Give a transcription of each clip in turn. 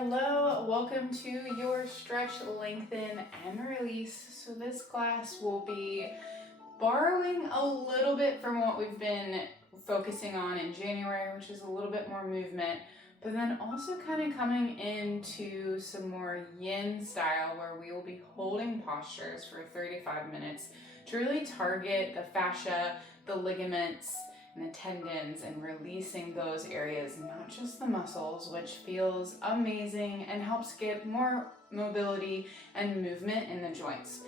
Hello, welcome to your stretch, lengthen, and release. So this class will be borrowing a little bit from what we've been focusing on in January, which is a little bit more movement, but then also kind of coming into some more yin style where we will be holding postures for 35 minutes to really target the fascia, the ligaments, and the tendons, and releasing those areas, not just the muscles, which feels amazing and helps get more mobility and movement in the joints.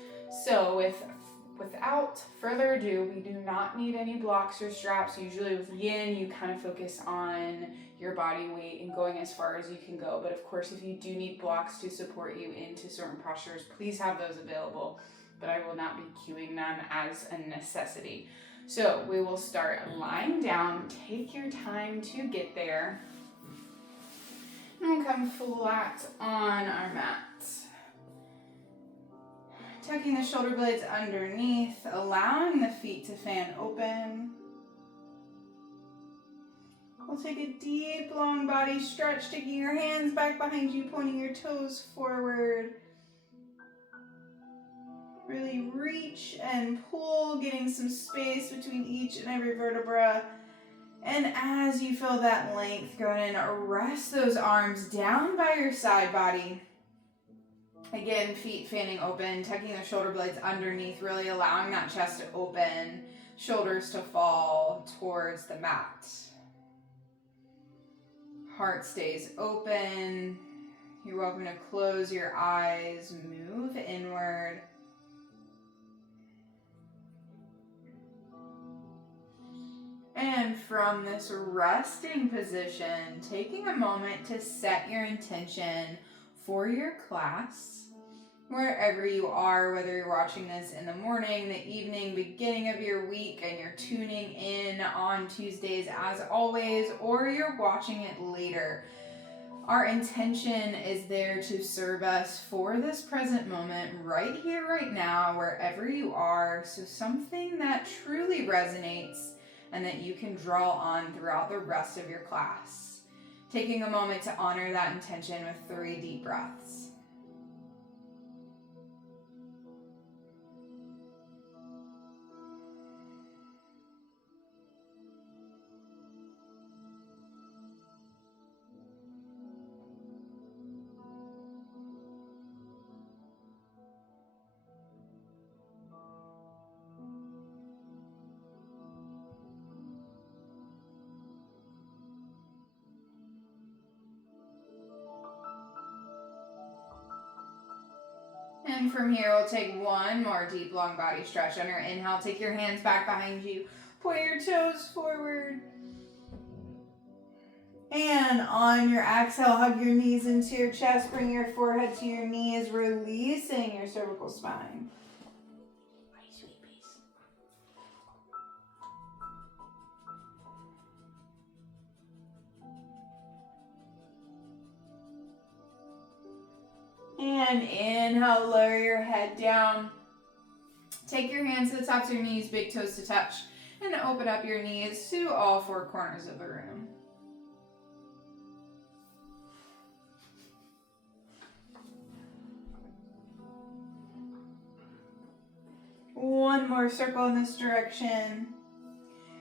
So without further ado, we do not need any blocks or straps. Usually with yin, you kind of focus on your body weight and going as far as you can go. But of course, if you do need blocks to support you into certain postures, please have those available. But I will not be cueing them as a necessity. So we will start lying down. Take your time to get there. And we'll come flat on our mat. Tucking the shoulder blades underneath, allowing the feet to fan open. We'll take a deep, long body stretch, taking your hands back behind you, pointing your toes forward. Really reach and pull, getting some space between each and every vertebra. And as you feel that length, go ahead and rest those arms down by your side body. Again, feet fanning open, tucking the shoulder blades underneath, really allowing that chest to open, shoulders to fall towards the mat. Heart stays open. You're welcome to close your eyes, move inward. And from this resting position, taking a moment to set your intention for your class, wherever you are, whether you're watching this in the morning, the evening, beginning of your week, and you're tuning in on Tuesdays as always, or you're watching it later. Our intention is there to serve us for this present moment, right here, right now, wherever you are. So something that truly resonates and that you can draw on throughout the rest of your class. Taking a moment to honor that intention with 3 deep breaths. And from here, we'll take one more deep, long body stretch. On your inhale, take your hands back behind you. Point your toes forward. And on your exhale, hug your knees into your chest. Bring your forehead to your knees, releasing your cervical spine. And inhale, lower your head down. Take your hands to the tops of your knees, big toes to touch, and open up your knees to all 4 corners of the room. One more circle in this direction.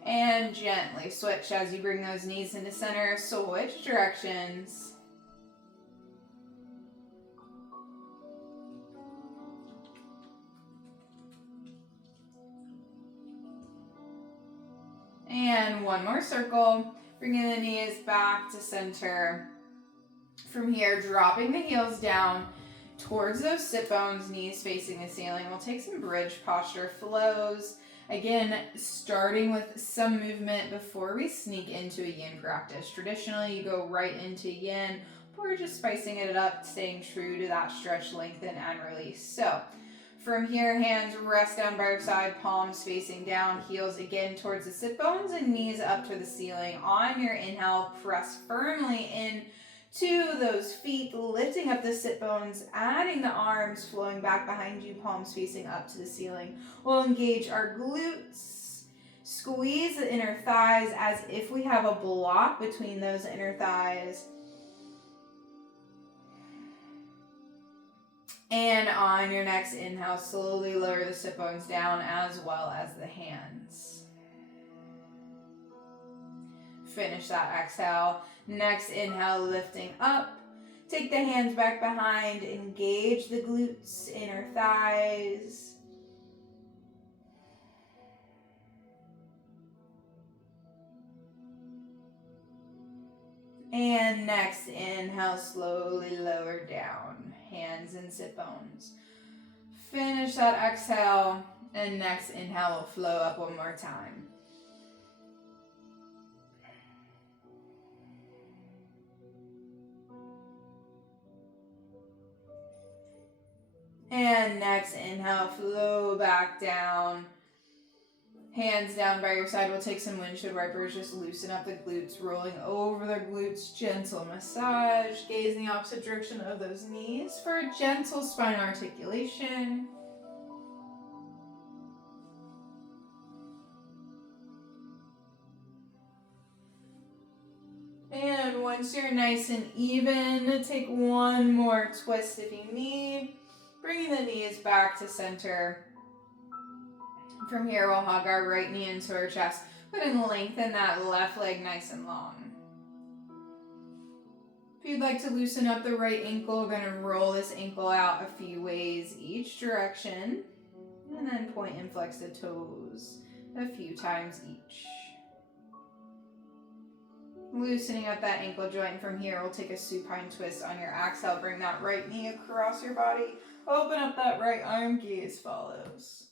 And gently switch as you bring those knees into center. Switch directions. And one more circle, bringing the knees back to center. From here, dropping the heels down towards those sit bones, knees facing the ceiling. We'll take some bridge posture flows. Again, starting with some movement before we sneak into a yin practice. Traditionally, you go right into yin, but we're just spicing it up, staying true to that stretch, lengthen, and release. So, from here, hands rest down by your side, palms facing down, heels again towards the sit bones and knees up to the ceiling. On your inhale, press firmly in to those feet, lifting up the sit bones, adding the arms, flowing back behind you, palms facing up to the ceiling. We'll engage our glutes, squeeze the inner thighs as if we have a block between those inner thighs. And on your next inhale, slowly lower the sit bones down as well as the hands. Finish that exhale. Next inhale, lifting up. Take the hands back behind. Engage the glutes, inner thighs. And next inhale, slowly lower down. Hands and sit bones. Finish that exhale. And next inhale will flow up one more time. And next inhale, flow back down. Hands down by your side. We'll take some windshield wipers. Just loosen up the glutes, rolling over the glutes. Gentle massage. Gaze in the opposite direction of those knees for a gentle spine articulation. And once you're nice and even, take one more twist if you need. Bringing the knees back to center. From here, we'll hug our right knee into our chest. Go ahead and lengthen that left leg nice and long. If you'd like to loosen up the right ankle, we're going to roll this ankle out a few ways each direction. And then point and flex the toes a few times each. Loosening up that ankle joint. From here, we'll take a supine twist on your exhale. Bring that right knee across your body. Open up that right arm. Gaze follows.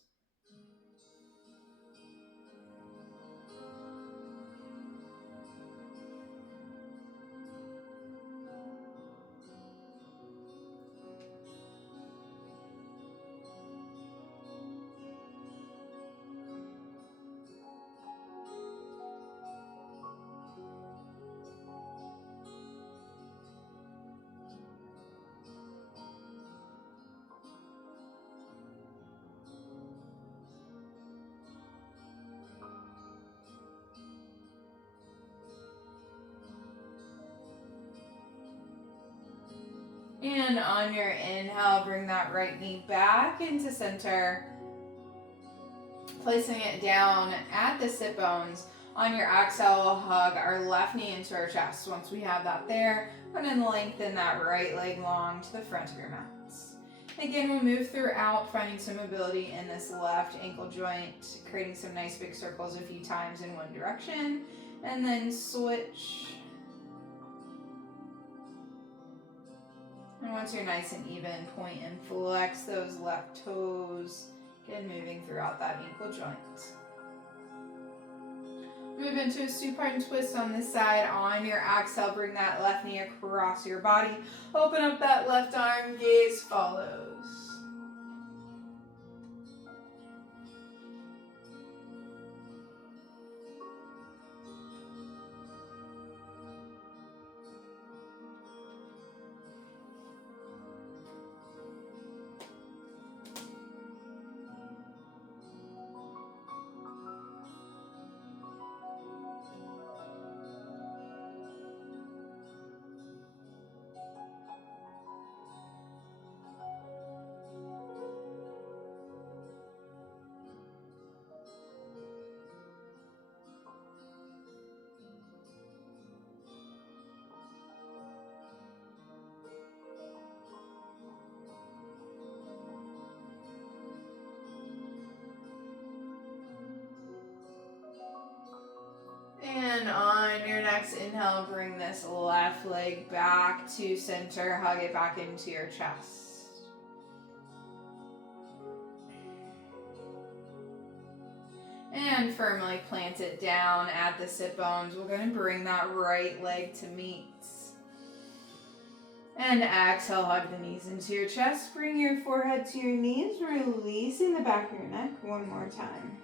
And on your inhale, bring that right knee back into center. Placing it down at the sit bones. On your exhale, we'll hug our left knee into our chest. Once we have that there, go ahead and lengthen that right leg long to the front of your mats. Again, we'll move throughout, finding some mobility in this left ankle joint, creating some nice big circles a few times in one direction, and then switch. And once you're nice and even, point and flex those left toes. Again, moving throughout that ankle joint. Move into a supine twist on this side. On your exhale, bring that left knee across your body. Open up that left arm, gaze follows. And on your next inhale, bring this left leg back to center. Hug it back into your chest. And firmly plant it down at the sit bones. We're going to bring that right leg to meet. And exhale, hug the knees into your chest. Bring your forehead to your knees, releasing the back of your neck one more time.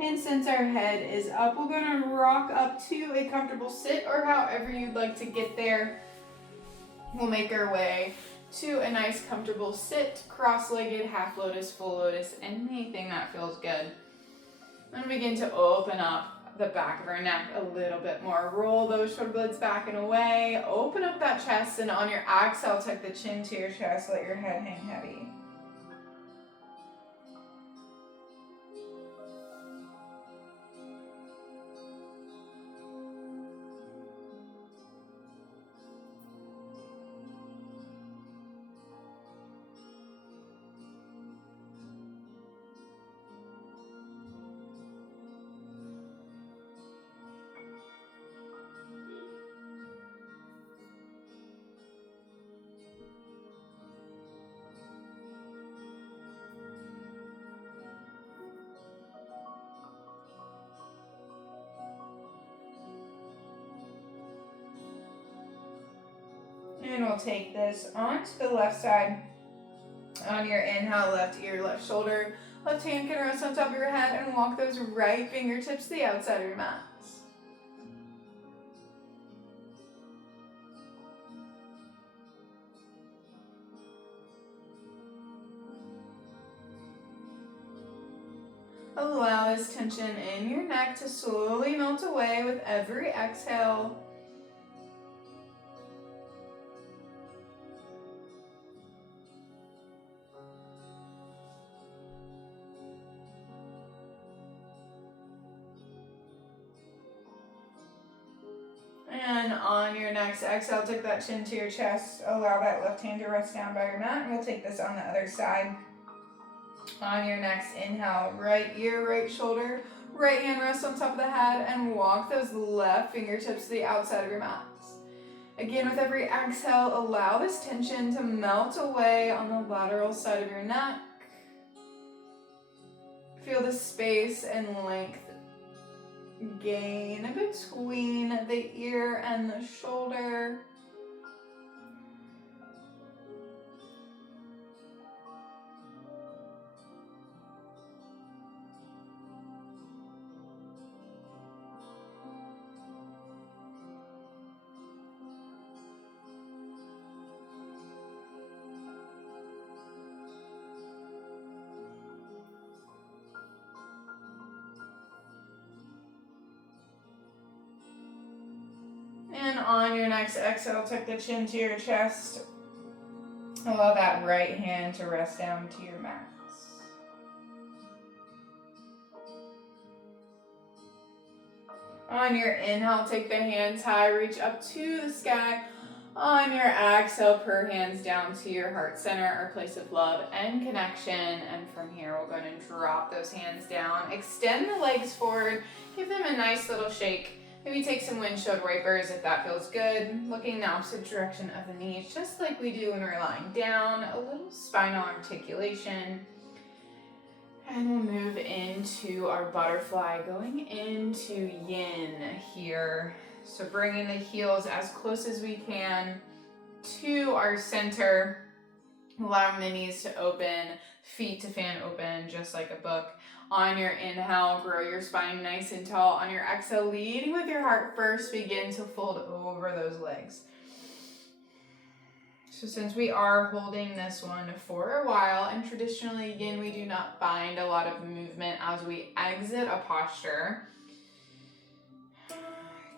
And since our head is up, we're going to rock up to a comfortable sit, or however you'd like to get there. We'll make our way to a nice comfortable sit, cross-legged, half lotus, full lotus, anything that feels good. Then begin to open up the back of our neck a little bit more. Roll those shoulder blades back and away. Open up that chest, and on your exhale, tuck the chin to your chest. Let your head hang heavy. And we'll take this onto the left side. On your inhale, left ear, left shoulder. Left hand can rest on top of your head, and walk those right fingertips to the outside of your mat. Allow this tension in your neck to slowly melt away with every exhale. And on your next exhale, take that chin to your chest. Allow that left hand to rest down by your mat, and we'll take this on the other side. On your next inhale, right ear, right shoulder, right hand rest on top of the head, and walk those left fingertips to the outside of your mat. Again, with every exhale, allow this tension to melt away on the lateral side of your neck. Feel the space and length gain between the ear and the shoulder. And on your next exhale, tuck the chin to your chest. Allow that right hand to rest down to your mat. On your inhale, take the hands high, reach up to the sky. On your exhale, purr hands down to your heart center, our place of love and connection. And from here, we'll go ahead and drop those hands down. Extend the legs forward. Give them a nice little shake. Maybe take some windshield wipers if that feels good. Looking in the opposite direction of the knees, just like we do when we're lying down. A little spinal articulation. And we'll move into our butterfly, going into yin here. So bringing the heels as close as we can to our center. Allowing the knees to open, feet to fan open, just like a book. On your inhale, grow your spine nice and tall. On your exhale, leading with your heart first, begin to fold over those legs. So since we are holding this one for a while, and traditionally, again, we do not find a lot of movement as we exit a posture,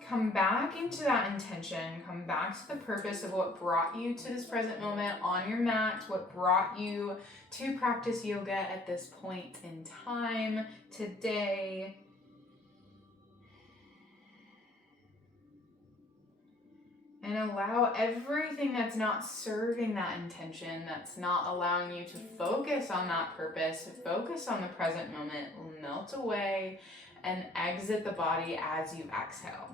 come back into that intention, come back to the purpose of what brought you to this present moment on your mat, what brought you to practice yoga at this point in time, today. And allow everything that's not serving that intention, that's not allowing you to focus on that purpose, to focus on the present moment, melt away and exit the body as you exhale.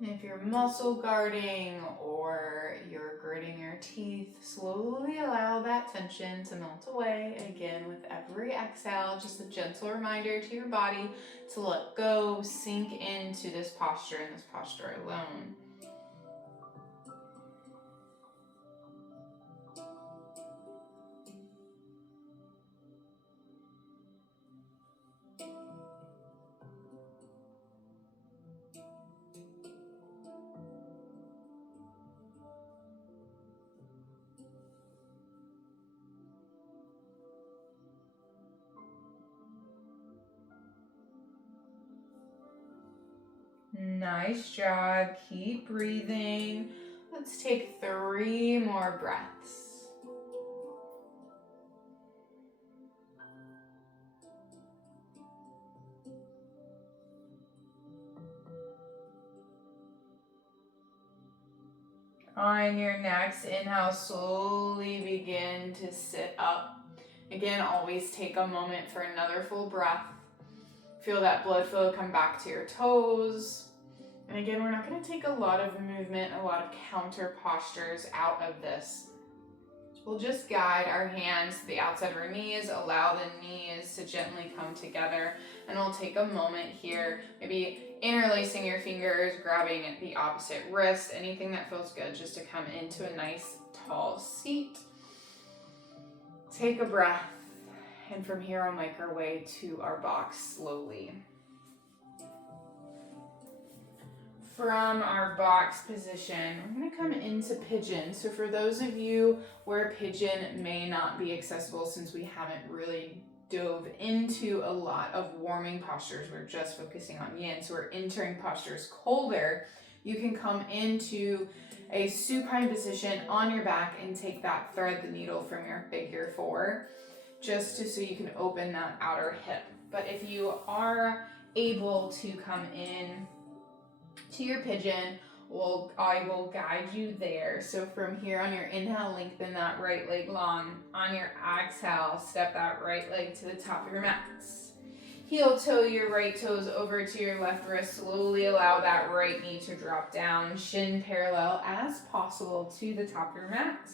And if you're muscle guarding or you're gritting your teeth, slowly allow that tension to melt away. Again, with every exhale, just a gentle reminder to your body to let go, sink into this posture and this posture alone. Nice job. Keep breathing. Let's take 3 more breaths. On your next inhale, slowly begin to sit up. Again, always take a moment for another full breath. Feel that blood flow come back to your toes. And again, we're not going to take a lot of movement, a lot of counter postures out of this. We'll just guide our hands to the outside of our knees, allow the knees to gently come together, and we'll take a moment here, maybe interlacing your fingers, grabbing at the opposite wrist, anything that feels good, just to come into a nice tall seat. Take a breath, and from here I'll make our way to our box slowly. From our box position, we're going to come into pigeon. So for those of you where pigeon may not be accessible, since we haven't really dove into a lot of warming postures, we're just focusing on yin, so we're entering postures colder, you can come into a supine position on your back and take that thread the needle from your figure 4, so you can open that outer hip. But if you are able to come in to your pigeon, I will guide you there. So from here, on your inhale, lengthen that right leg long. On your exhale, step that right leg to the top of your mats. Heel toe your right toes over to your left wrist. Slowly allow that right knee to drop down, shin parallel as possible to the top of your mat.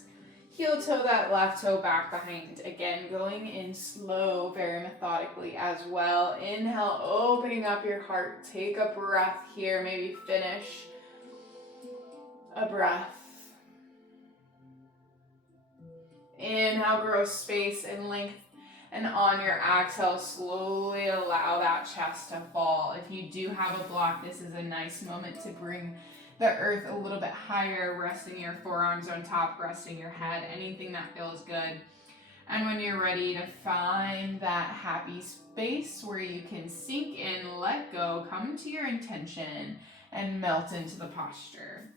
Heel toe that left toe back behind. Again, going in slow, very methodically as well. Inhale, opening up your heart. Take a breath here. Maybe finish a breath. Inhale, grow space and length. And on your exhale, slowly allow that chest to fall. If you do have a block, this is a nice moment to bring the earth a little bit higher, resting your forearms on top, resting your head, anything that feels good. And when you're ready to find that happy space where you can sink in, let go, come to your intention, and melt into the posture.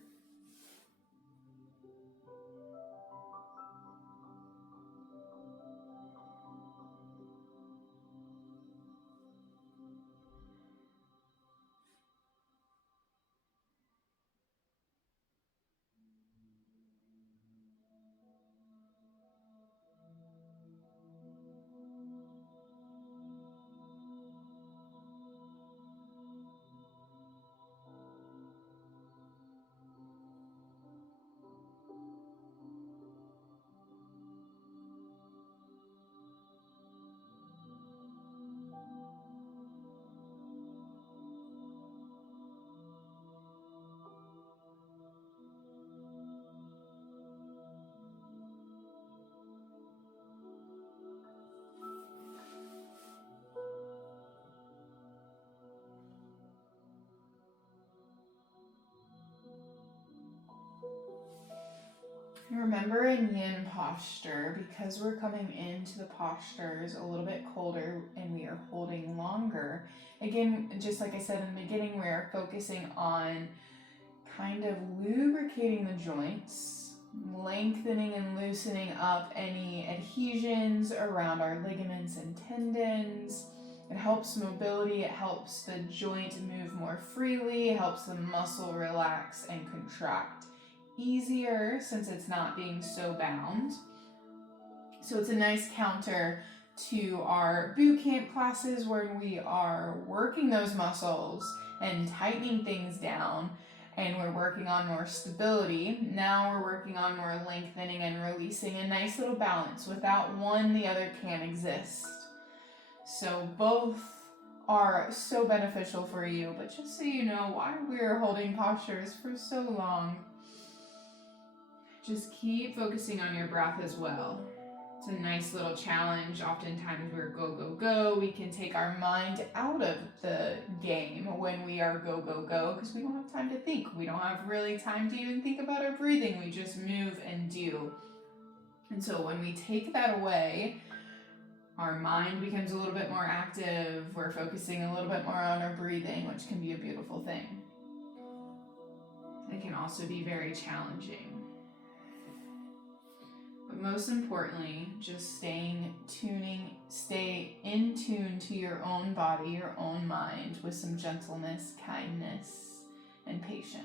Remember, in yin posture, because we're coming into the postures a little bit colder and we are holding longer, again, just like I said in the beginning, we are focusing on kind of lubricating the joints, lengthening and loosening up any adhesions around our ligaments and tendons. It helps mobility, it helps the joint move more freely, it helps the muscle relax and contract easier since it's not being so bound. So it's a nice counter to our boot camp classes where we are working those muscles and tightening things down. and we're working on more stability. Now we're working on more lengthening and releasing, a nice little balance. Without one, the other can't exist. So both are so beneficial for you, but just so you know why we're holding postures for so long, just keep focusing on your breath as well. It's a nice little challenge. Oftentimes we're go, go, go. We can take our mind out of the game when we are go, go, go, because we don't have time to think. We don't have really time to even think about our breathing. We just move and do. And so when we take that away, our mind becomes a little bit more active. We're focusing a little bit more on our breathing, which can be a beautiful thing. It can also be very challenging. But most importantly, just stay in tune to your own body, your own mind, with some gentleness, kindness, and patience.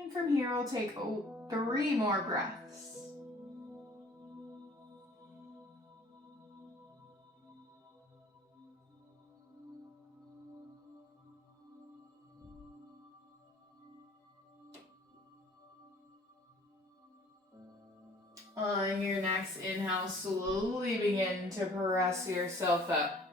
And from here, we'll take 3 more breaths. On your next inhale, slowly begin to press yourself up.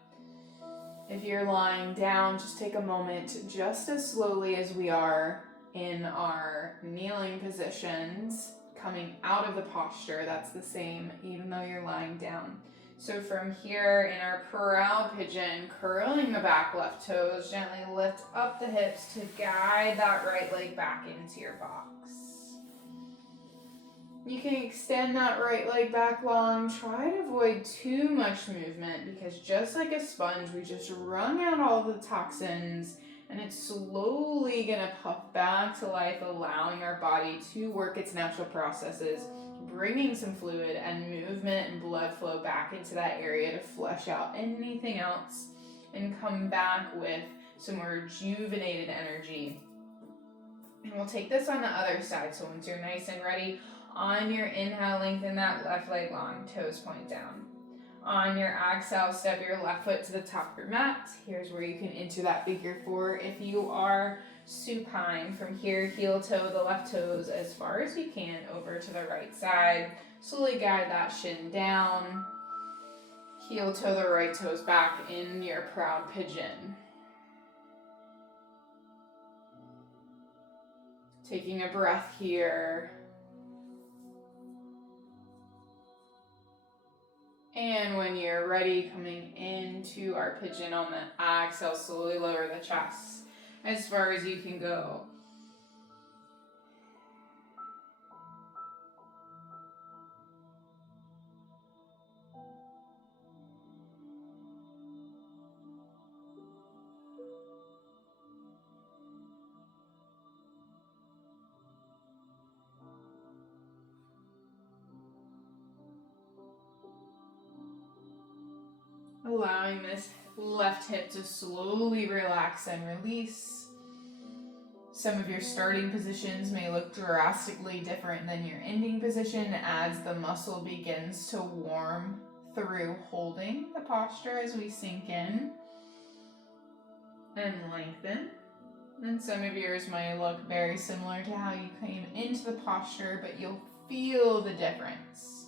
If you're lying down, just take a moment, just as slowly as we are in our kneeling positions, coming out of the posture. That's the same, even though you're lying down. So from here, in our proud pigeon, curling the back left toes, gently lift up the hips to guide that right leg back into your box. You can extend that right leg back long. Try to avoid too much movement, because just like a sponge, we just wrung out all the toxins, and it's slowly gonna puff back to life, allowing our body to work its natural processes, bringing some fluid and movement and blood flow back into that area to flush out anything else and come back with some rejuvenated energy. And we'll take this on the other side. So once you're nice and ready, on your inhale, lengthen that left leg long, toes point down. On your exhale, step your left foot to the top of your mat. Here's where you can enter that figure 4. If you are supine, from here, heel toe the left toes as far as you can over to the right side. Slowly guide that shin down. Heel toe the right toes back in your proud pigeon. Taking a breath here. And when you're ready, coming into our pigeon on the exhale, slowly lower the chest as far as you can go. Allowing this left hip to slowly relax and release. Some of your starting positions may look drastically different than your ending position as the muscle begins to warm through holding the posture as we sink in and lengthen. And some of yours may look very similar to how you came into the posture, but you'll feel the difference.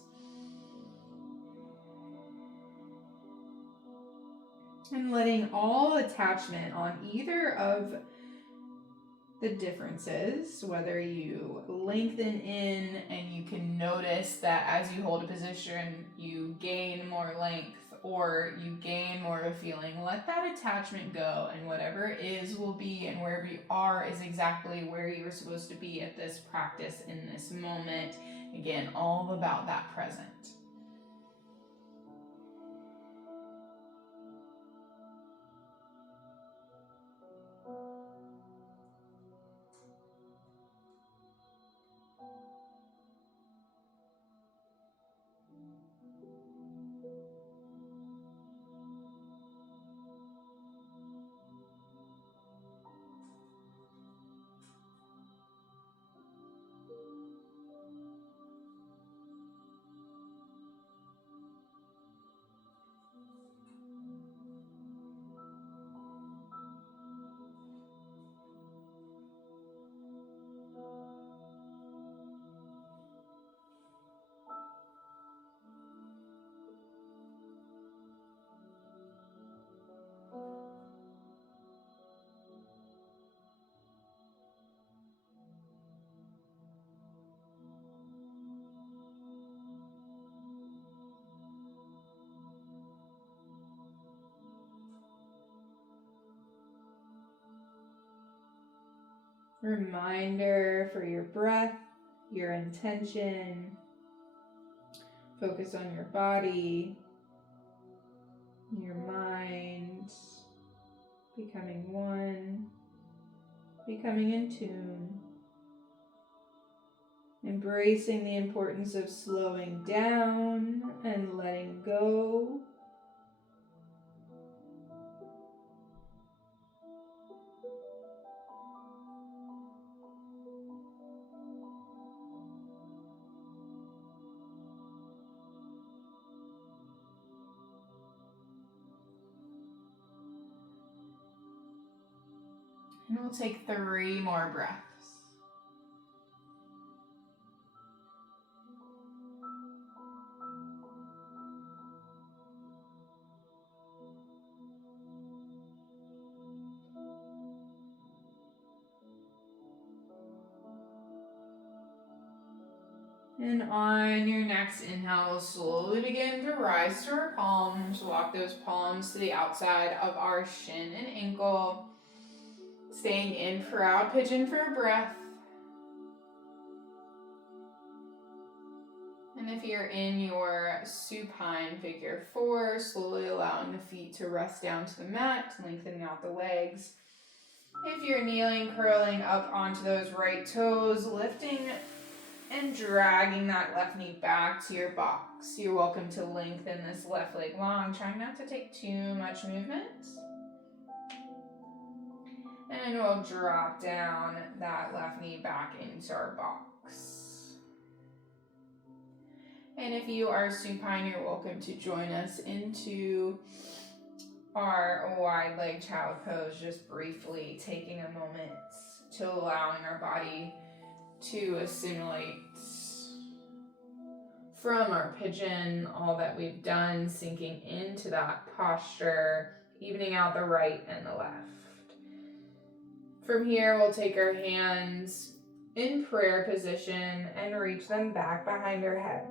And letting all attachment on either of the differences, whether you lengthen in and you can notice that as you hold a position, you gain more length or you gain more of a feeling, let that attachment go, and whatever it is will be, and wherever you are is exactly where you're supposed to be at this practice in this moment. Again, all about that present. Reminder for your breath, your intention. Focus on your body, your mind, becoming one, becoming in tune. Embracing the importance of slowing down and letting go. And we'll take 3 more breaths. And on your next inhale, we'll slowly begin to rise to our palms. Walk those palms to the outside of our shin and ankle. Staying in proud pigeon for a breath. And if you're in your supine figure 4, slowly allowing the feet to rest down to the mat, lengthening out the legs. If you're kneeling, curling up onto those right toes, lifting and dragging that left knee back to your box. You're welcome to lengthen this left leg long, trying not to take too much movement. And we'll drop down that left knee back into our box. And if you are supine, you're welcome to join us into our wide leg child pose, just briefly taking a moment to allowing our body to assimilate from our pigeon, all that we've done, sinking into that posture, evening out the right and the left. From here, we'll take our hands in prayer position and reach them back behind our head.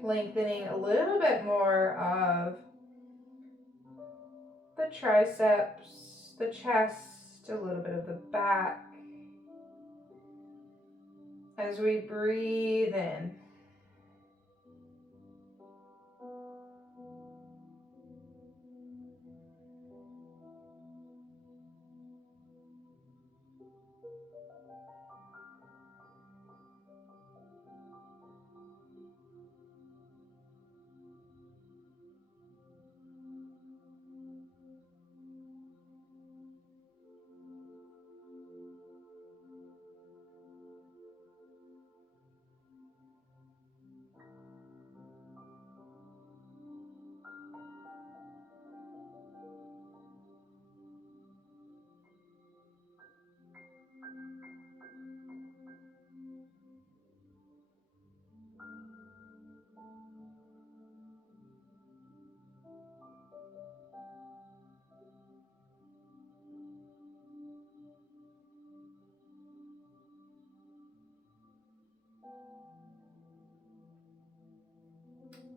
Lengthening a little bit more of the triceps, the chest, a little bit of the back. As we breathe in.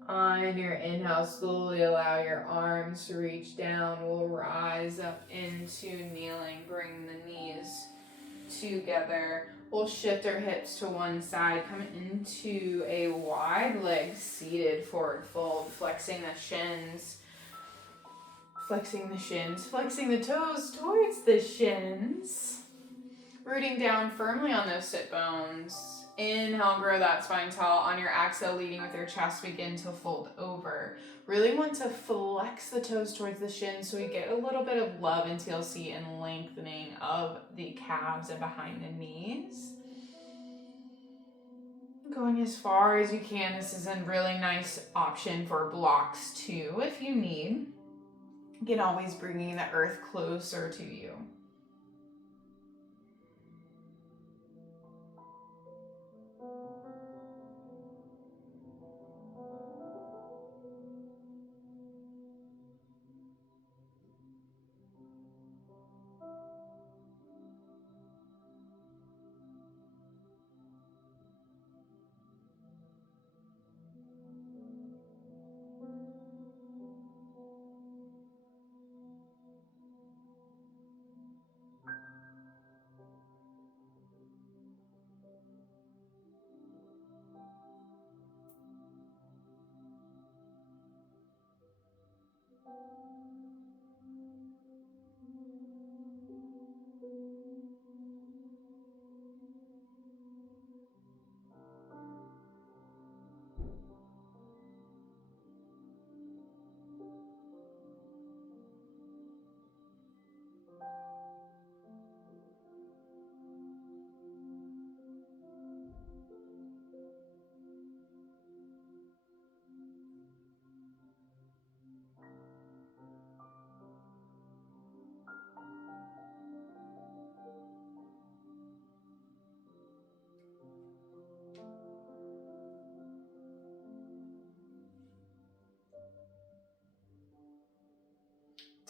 On your inhale, slowly allow your arms to reach down. We'll rise up into kneeling, bring the knees together. We'll shift our hips to one side, come into a wide leg seated forward fold, flexing the shins, flexing the toes towards the shins. Rooting down firmly on those sit bones. Inhale, grow that spine tall. On your exhale, leading with your chest, begin to fold over. Really want to flex the toes towards the shins so we get a little bit of love in TLC and lengthening of the calves and behind the knees. Going as far as you can. This is a really nice option for blocks too, if you need. Again, always bringing the earth closer to you.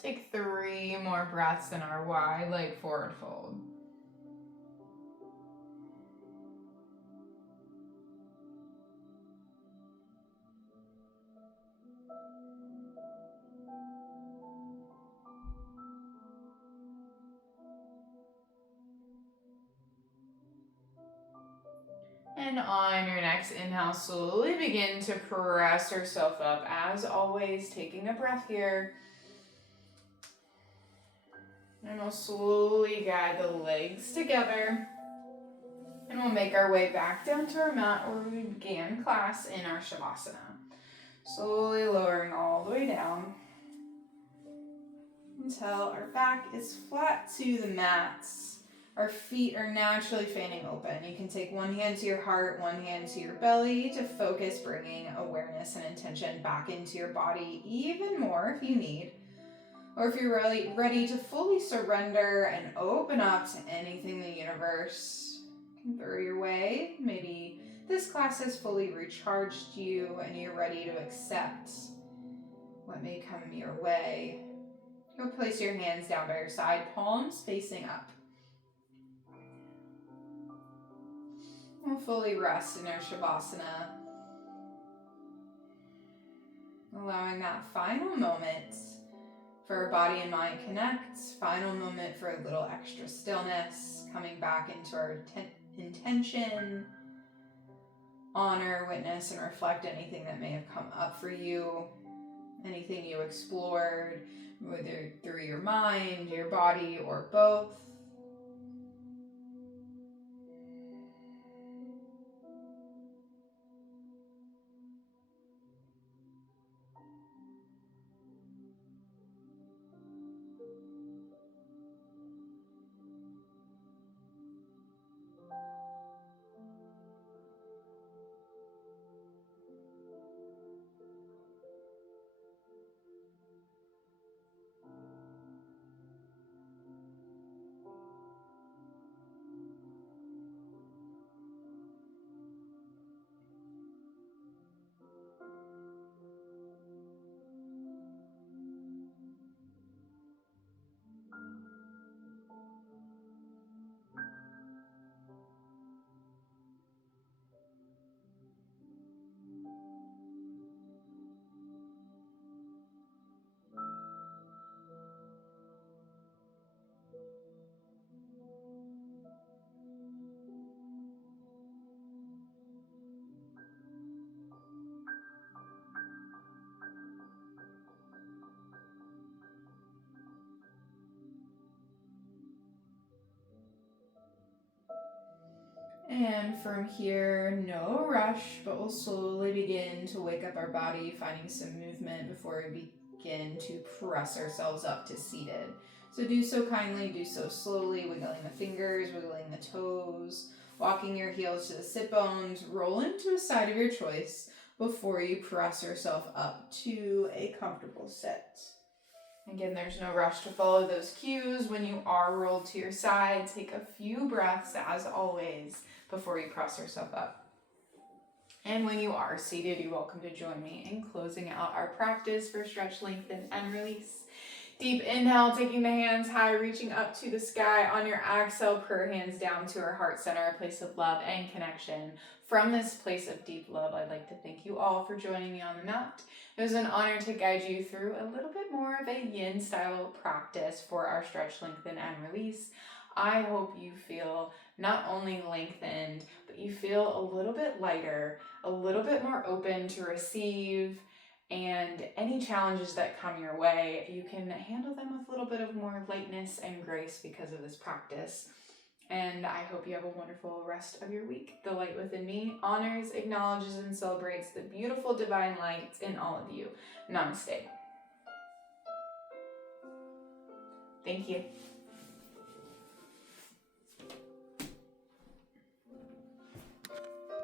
take 3 more breaths in our Y, leg forward fold. And on your next inhale, slowly begin to press yourself up. As always, taking a breath here. And we'll slowly guide the legs together. And we'll make our way back down to our mat where we began class in our Shavasana. Slowly lowering all the way down until our back is flat to the mats. Our feet are naturally fanning open. You can take one hand to your heart, one hand to your belly to focus, bringing awareness and intention back into your body even more if you need. Or if you're really ready to fully surrender and open up to anything the universe can throw your way. Maybe this class has fully recharged you and you're ready to accept what may come your way. You'll place your hands down by your side, palms facing up. We'll fully rest in our Shavasana, allowing that final moment for our body and mind connect, final moment for a little extra stillness, coming back into our intention, honor, witness, and reflect anything that may have come up for you, anything you explored, whether through your mind, your body, or both. And from here, no rush, but we'll slowly begin to wake up our body, finding some movement before we begin to press ourselves up to seated. So do so kindly, do so slowly, wiggling the fingers, wiggling the toes, walking your heels to the sit bones, roll into a side of your choice before you press yourself up to a comfortable sit. Again, there's no rush to follow those cues. When you are rolled to your side, take a few breaths as always before you press yourself up. And when you are seated, you're welcome to join me in closing out our practice for stretch, lengthen, and release. Deep inhale, taking the hands high, reaching up to the sky. On your exhale, prayer hands down to our heart center, a place of love and connection. From this place of deep love, I'd like to thank you all for joining me on the mat. It was an honor to guide you through a little bit more of a yin style practice for our stretch, lengthen, and release. I hope you feel not only lengthened, but you feel a little bit lighter, a little bit more open to receive, and any challenges that come your way, you can handle them with a little bit of more lightness and grace because of this practice. And I hope you have a wonderful rest of your week. The light within me honors, acknowledges, and celebrates the beautiful divine light in all of you. Namaste. Thank you.